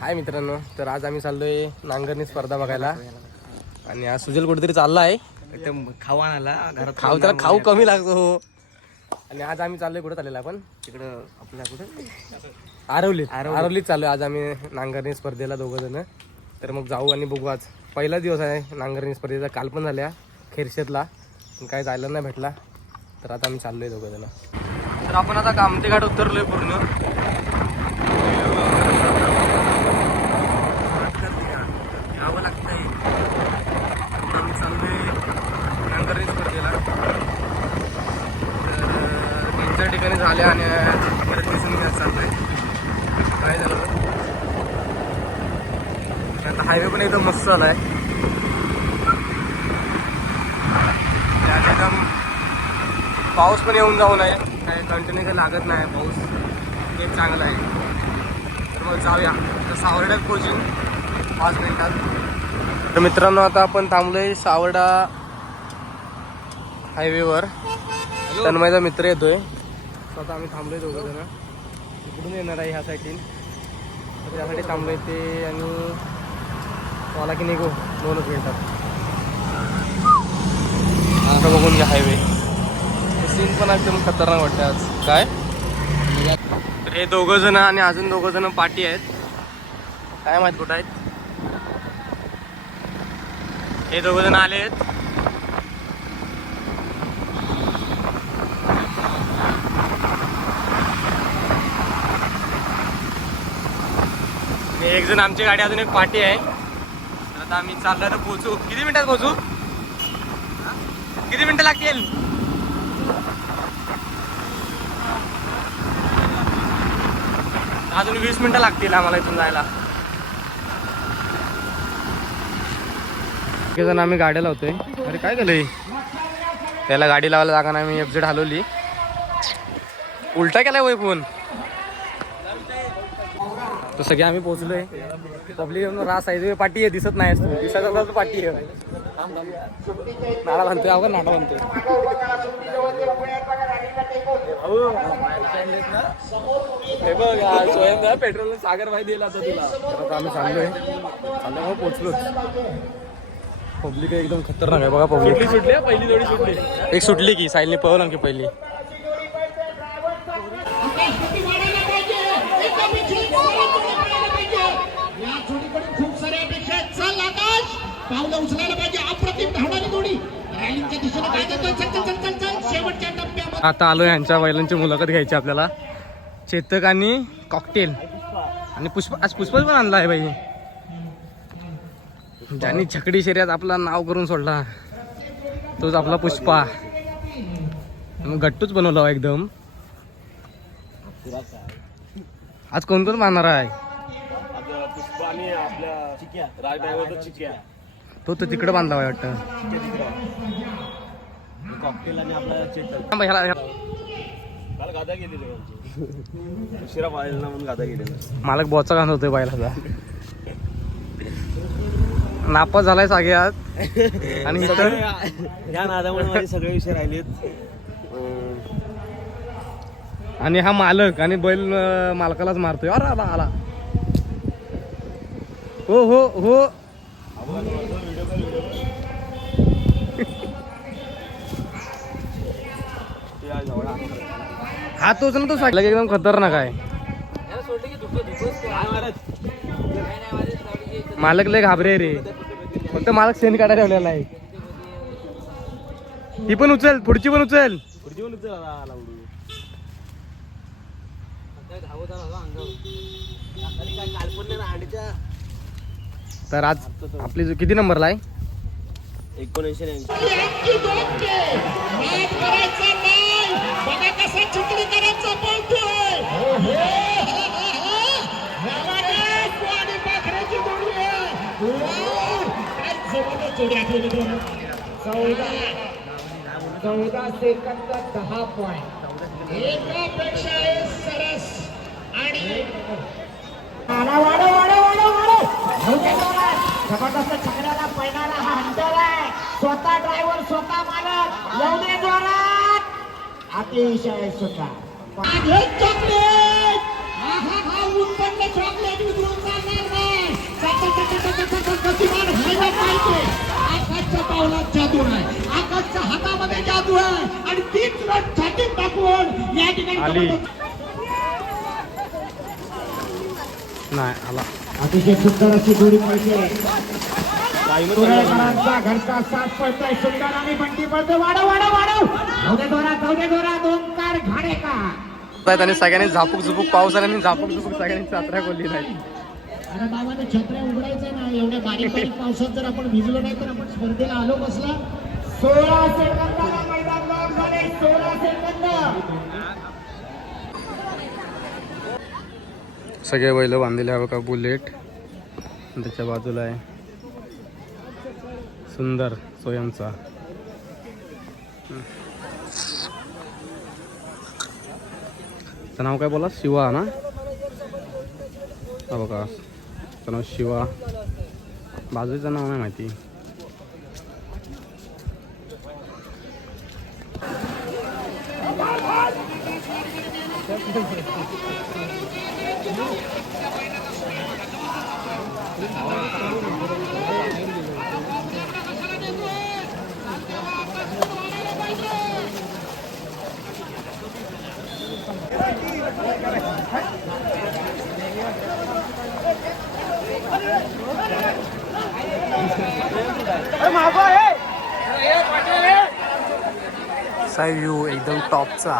हाय मित्रांनो तर आज आम्ही चाललोय नांगरणी स्पर्धा बघायला. आणि आज सुजल कुठेतरी चालला आहे. एकदम खाऊ आणायला घरात खाऊ त्याला खाऊ कमी लागतो. हो आणि आज आम्ही चाललोय कुठे चाललेलो आपण? तिकडं आपल्या कुठं? आरवलीत. आरवलीत. चाललोय आज आम्ही नांगरणी स्पर्धेला दोघं जण. तर मग जाऊ आणि बघू आज. पहिला दिवस आहे नांगरणी स्पर्धेचा काल पण झाल्या खेरशेतला. पण काय जायला नाही भेटला. तर आता आम्ही चाललोय दोघं जण. तर आपण आता कामते घाट उतरलोय पूर्ण यावं लागतंय आम्ही चाललोय नांगरणी स्पर्धेला तर तीन चार ठिकाणी झाले आणि परत दिसून घ्यायला चाललोय काय झालं आता हायवे पण एकदम मस्त झालाय. त्यात एकदम पाऊस पण येऊन जाऊ नये काय कंटिन्यू काही लागत नाही पाऊस. ते चांगलं आहे. तर मग जाऊया. तर सावर्ड्यात पोहोचीन. पाच मिनिटात. तर मित्रांनो आता आपण थांबलोय सावर्डा हायवेवर. तन्मयचा मित्र येतोय. तो आता आम्ही थांबलोय दोघं जण. इकडून येणार आहे ह्या साईडीन त्यासाठी थांबलोय ते आणि मला की निघू दोनच मिनिटात. आता बघून घ्या हायवे सीन पण एकदम खतरनाक वाटते आज. काय? तर हे दोघं जण आणि अजून दोघं जण पाठी आहेत. काय माहीत कुठं आहेत? हे दोघं जण आले आहेत. एक जण आमची गाडी अजून एक पाठी आहे. आता आम्ही चाललो तर पोहोचू. किती मिनिटात पोहोचू? किती मिनिटं लागतील? अजून वीस मिनिटं लागतील आम्हाला इथून जायला. जण आम्ही गाड्या लावतोय. अरे काय झालंय? त्याला गाडी लावायला जागा नाही मी एफजेड हलवली. उलटा केलाय वय फोन. तर सगळे आम्ही पोहोचलोय. पब्लिक रास आहे. पाठी आहे दिसत नाही तू दिसत असला तर पाठी आहे. नाडा बांधतोय. अवघड नाडा बांधतोय. हे बघ स्वयं पेट्रोल सागर भाई दिला आता तुला. आता आम्ही चाललोय. चालल्यामुळे पोहोचलो पब्लिक एकदम खतरनाक आहे बघा पब्लिक. सुटली पहिली जोडी सुटली. एक सुटली की साईलने पळवलं की पहिली. आता आलो यांच्या वैलांची मुलाखत घ्यायची आपल्याला. चेतक आणि कॉकटेल आणि पुष्प आज पुष्प पण आणला आहे बाई. ज्यांनी छकडी शर्यात आपला नाव करून सोडला तोच आपला पुष्पा. मग गट्टूच बनवला हो एकदम. आज कोण कोण मारणार आहे? तो तर तिकडे बांधला आहे वाटतं. कॉकटेल आणि आपला ह्याला- काल गादा गेलेली उशिरा म्हणून गादा गेलेला मालक बोचा घालतोय बैलाचा नापास झालाय सागे आज. आणि इतर ह्या नादामुळे माझे सगळे विषय राहिलेत. आणि हा मालक आणि बैल मालकालाच मारतोय. अरे आला आला. हो हो हो. हा तोच ना तो साईडला एकदम खतरनाक आहे मालक लय घाबरे रे फक्त मालक शेण काढायला ठेवलेला आहे ही पण उचल पुढची पण उचल पुढची पण उचल तर आज आपली जो- किती नंबरला आहे एकोणऐंशी बघा कसा बोलतोय पाखराची जोडी. काय जोडी. चौदा. चौदा सेकंद दहा पॉईंट एकापेक्षा एक सरस आणि. जबरदस्त छकड्याला हा हंटर आहे. स्वतः ड्रायव्हर स्वतः मालक. एवढे जोरात. अतिशय सुद्धा चॉकलेट उत्पन्न चॉकलेट विकून चालणार नाही गतिमान व्हायला पाहिजे आकाशच्या पावलात आणि तीच रथ छातीत दाखवून या अतिशय सुंदर अशी जोडी पाहिजे घरचा साथ पडतोय सुंदर आणि बंटी पडतोय. वाढव वाढव वाढव. जाऊ दे दोरा जाऊ दे दोरा दोन कार घाडे का त्यांनी सगळ्यांनी झापूक झुपूक पावसाने झापूक झुपूक सगळ्यांनी चात्रा खोलली नाही. आता बाबाने छत्र्या उघडायचं ना एवढ्या बारीक बारीक पावसात जर आपण भिजलो नाही तर आपण स्पर्धेला आलो कसला? सोळा सेकंदाला मैदान लॉक झाले सोळा सेकंद. सगळे बैल बांधलेले आहे बघा बुलेट. आणि त्याच्या बाजूला आहे. सुंदर स्वयंचा त्याचं नाव काय बोला? शिवा ना? हा बघा. त्याचं नाव शिवा. बाजूचं नाव नाही माहिती. साई व्ह्यू एकदम टॉपचा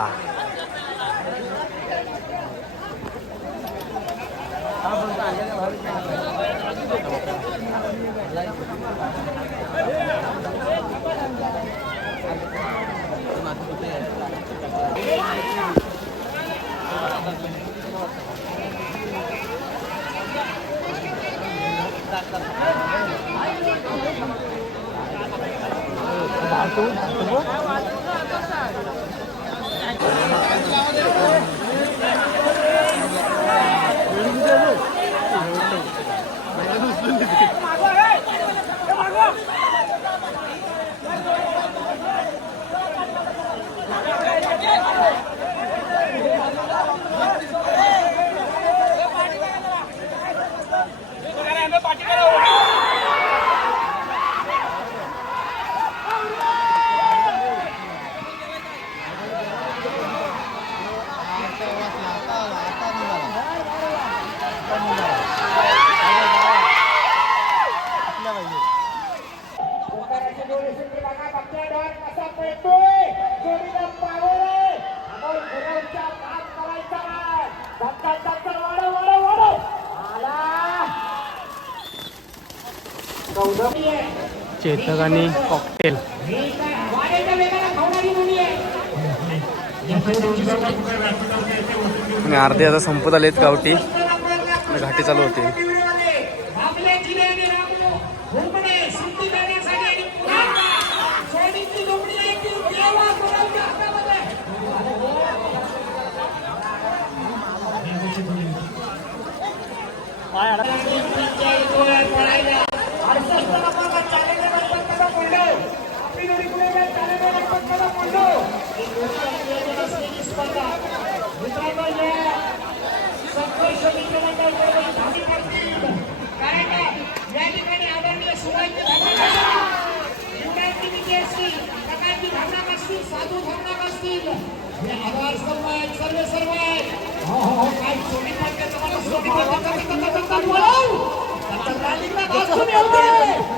tudo. चेतक आणि कॉकटेल आणि अर्धे आता संपत आलेत गावठी. आणि घाटी चालू होते साधू धर्माक असतील हे आभार सर्व आहेत सर्व सर्व आहेत हो हो हो काय सोडी पडते तुम्हाला? सोडी पडते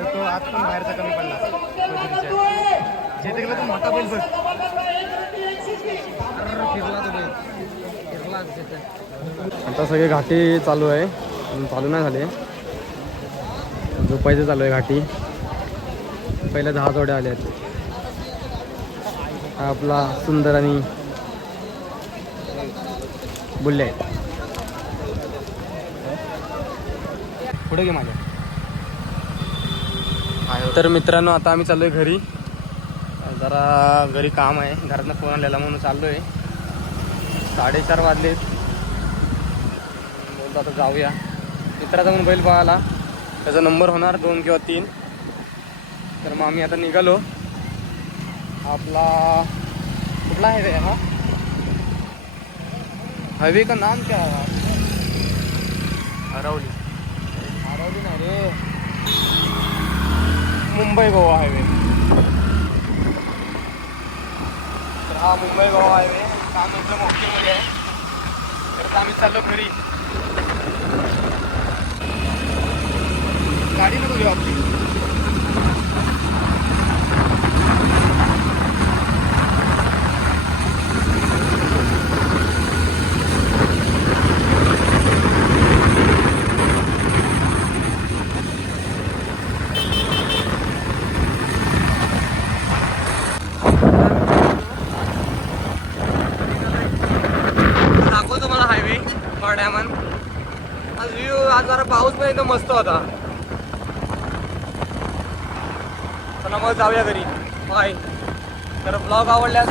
तर तो आत पण बाहेरचा कमी पडला. जेथे गेला तो मोठा बैल बघ. आता सगळे घाटी चालू आहे. चालू नाही झाले. झोपायचं चालू आहे घाटी. पहिल्या दहा जोड्या आल्या आहेत. आपला सुंदर आणि बुल्ले पुढे घे माझ्या तर मित्रांनो आता आम्ही चाललोय घरी. जरा घरी काम आहे. घरातनं फोन आलेला म्हणून चाललोय. साडेचार वाजले बोलतो आता जाऊया. मित्राचा म्हणून बैल पाहायला त्याचा नंबर होणार दोन किंवा तीन. तर मग आम्ही आता निघालो. आपला कुठला हायवे हा? हायवे का नाम क्या है अरावली. अरावली नाही रे. मुंबई गोवा हायवे. तर हा मुंबई गोवा हायवे काम एकदम ओकेमध्ये आहे. तर आम्ही चाललो घरी. गाडी नको घेऊ आपली दाखवतो मला हायवे डॅमन आज व्ह्यू आज जरा पाऊस पण एकदम मस्त होता. चला मग जाऊया घरी. बाय तर ब्लॉग आवडल्यास